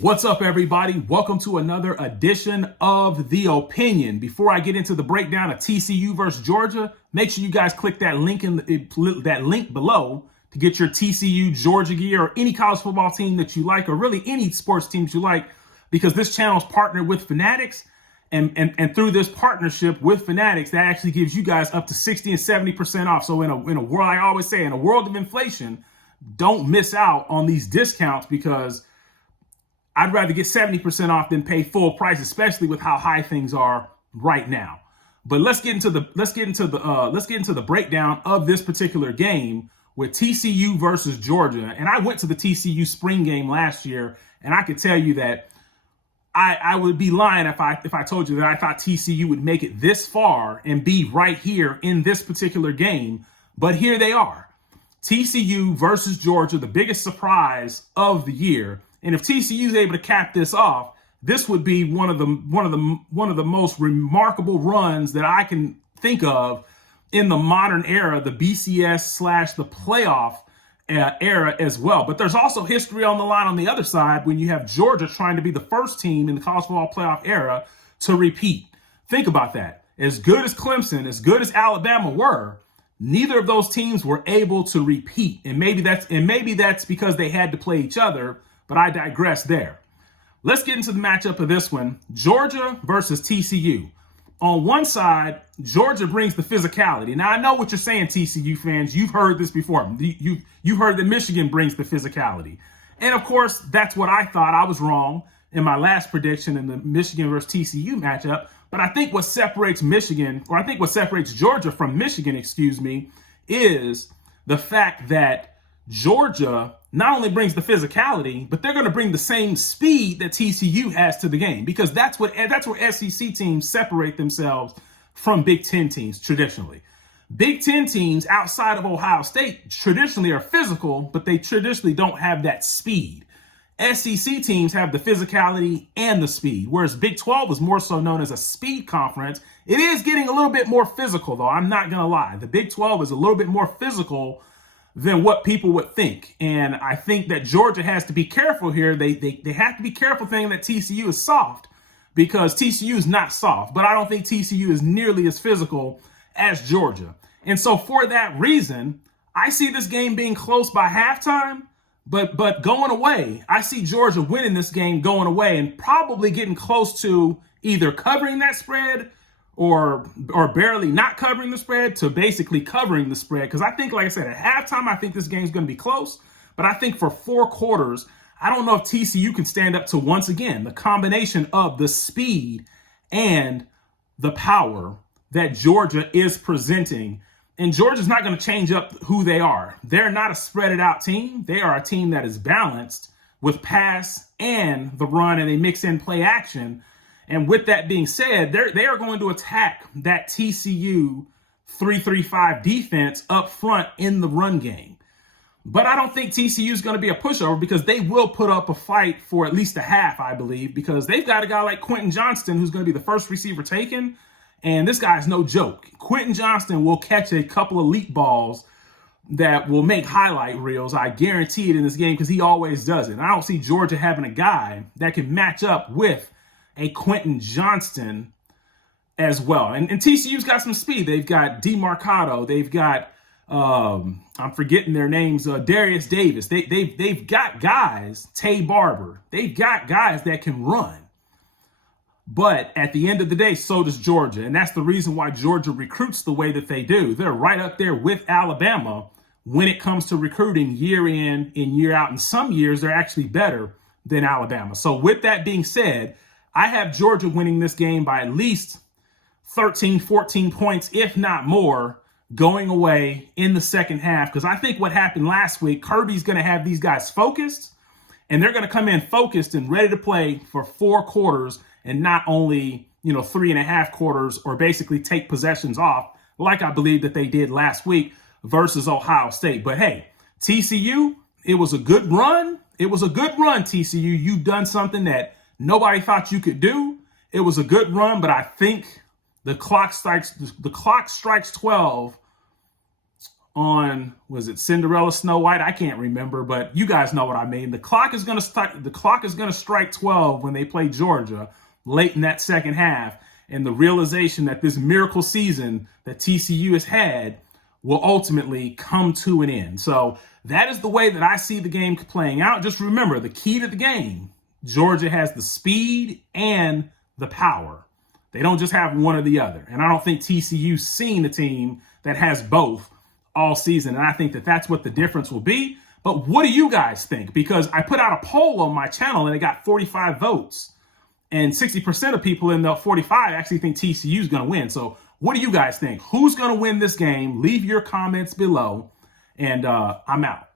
What's up, everybody? Welcome to another edition of The Opinion. Before I get into the breakdown of TCU versus Georgia, make sure you guys click that link below to get your TCU Georgia gear or any college football team that you like, or really any sports teams you like, because this channel is partnered with Fanatics, and through this partnership with Fanatics, that actually gives you guys up to 60 and 70% off. So in a world, I always say, in a world of inflation, don't miss out on these discounts, because I'd rather get 70% off than pay full price, especially with how high things are right now. But let's get into the breakdown of this particular game with TCU versus Georgia. And I went to the TCU spring game last year, and I could tell you that I would be lying if I told you that I thought TCU would make it this far and be right here in this particular game. But here they are. TCU versus Georgia, the biggest surprise of the year. And if TCU is able to cap this off, this would be one of the most remarkable runs that I can think of in the modern era, the BCS / the playoff era as well. But there's also history on the line on the other side when you have Georgia trying to be the first team in the college football playoff era to repeat. Think about that. As good as Clemson, as good as Alabama were, neither of those teams were able to repeat. And maybe that's because they had to play each other. But I digress there. Let's get into the matchup of this one. Georgia versus TCU. On one side, Georgia brings the physicality. Now, I know what you're saying, TCU fans. You've heard this before. You've heard that Michigan brings the physicality. And, of course, that's what I thought. I was wrong in my last prediction in the Michigan versus TCU matchup. But I think what separates Georgia from Michigan, is the fact that Georgia not only brings the physicality, but they're going to bring the same speed that TCU has to the game, because that's where SEC teams separate themselves from Big Ten teams traditionally. Big Ten teams outside of Ohio State traditionally are physical, but they traditionally don't have that speed. SEC teams have the physicality and the speed, whereas Big 12 is more so known as a speed conference. It is getting a little bit more physical, though. I'm not going to lie. The Big 12 is a little bit more physical than what people would think. And I think that Georgia has to be careful here. They have to be careful thinking that TCU is soft, because TCU is not soft. But I don't think TCU is nearly as physical as Georgia. And so for that reason, I see this game being close by halftime, but going away, I see Georgia winning this game going away and probably getting close to either covering that spread or barely not covering the spread to basically covering the spread. Because I think, like I said, at halftime, I think this game's going to be close. But I think for 4 quarters, I don't know if TCU can stand up to, once again, the combination of the speed and the power that Georgia is presenting. And Georgia's not going to change up who they are. They're not a spread out team. They are a team that is balanced with pass and the run, and they mix in play action. And with that being said, they are going to attack that TCU 3-3-5 defense up front in the run game. But I don't think TCU is going to be a pushover, because they will put up a fight for at least a half, I believe, because they've got a guy like Quentin Johnston who's going to be the first receiver taken. And this guy's no joke. Quentin Johnston will catch a couple of leap balls that will make highlight reels. I guarantee it in this game, because he always does it. And I don't see Georgia having a guy that can match up with a Quentin Johnston as well. And TCU's got some speed. They've got DeMarcado. They've got, I'm forgetting their names, Darius Davis. They've got guys, Tay Barber. They've got guys that can run. But at the end of the day, so does Georgia. And that's the reason why Georgia recruits the way that they do. They're right up there with Alabama when it comes to recruiting year in and year out. And some years, they're actually better than Alabama. So with that being said, I have Georgia winning this game by at least 13, 14 points, if not more, going away in the second half. Because I think what happened last week, Kirby's going to have these guys focused, and they're going to come in focused and ready to play for 4 quarters, and not only, 3.5 quarters, or basically take possessions off like I believe that they did last week versus Ohio State. But hey, TCU, it was a good run. It was a good run, TCU. You've done something that nobody thought you could do. It was a good run, but I think the clock strikes 12 on, was it Cinderella Snow White? I can't remember, but you guys know what I mean. The clock is going to start. The clock is going to strike 12 when they play Georgia late in that second half, and the realization that this miracle season that TCU has had will ultimately come to an end. So that is the way that I see the game playing out. Just remember, the key to the game, Georgia has the speed and the power. They don't just have one or the other. And I don't think TCU's seen a team that has both all season. And I think that that's what the difference will be. But what do you guys think? Because I put out a poll on my channel and it got 45 votes. And 60% of people in the 45 actually think TCU is going to win. So what do you guys think? Who's going to win this game? Leave your comments below. And I'm out.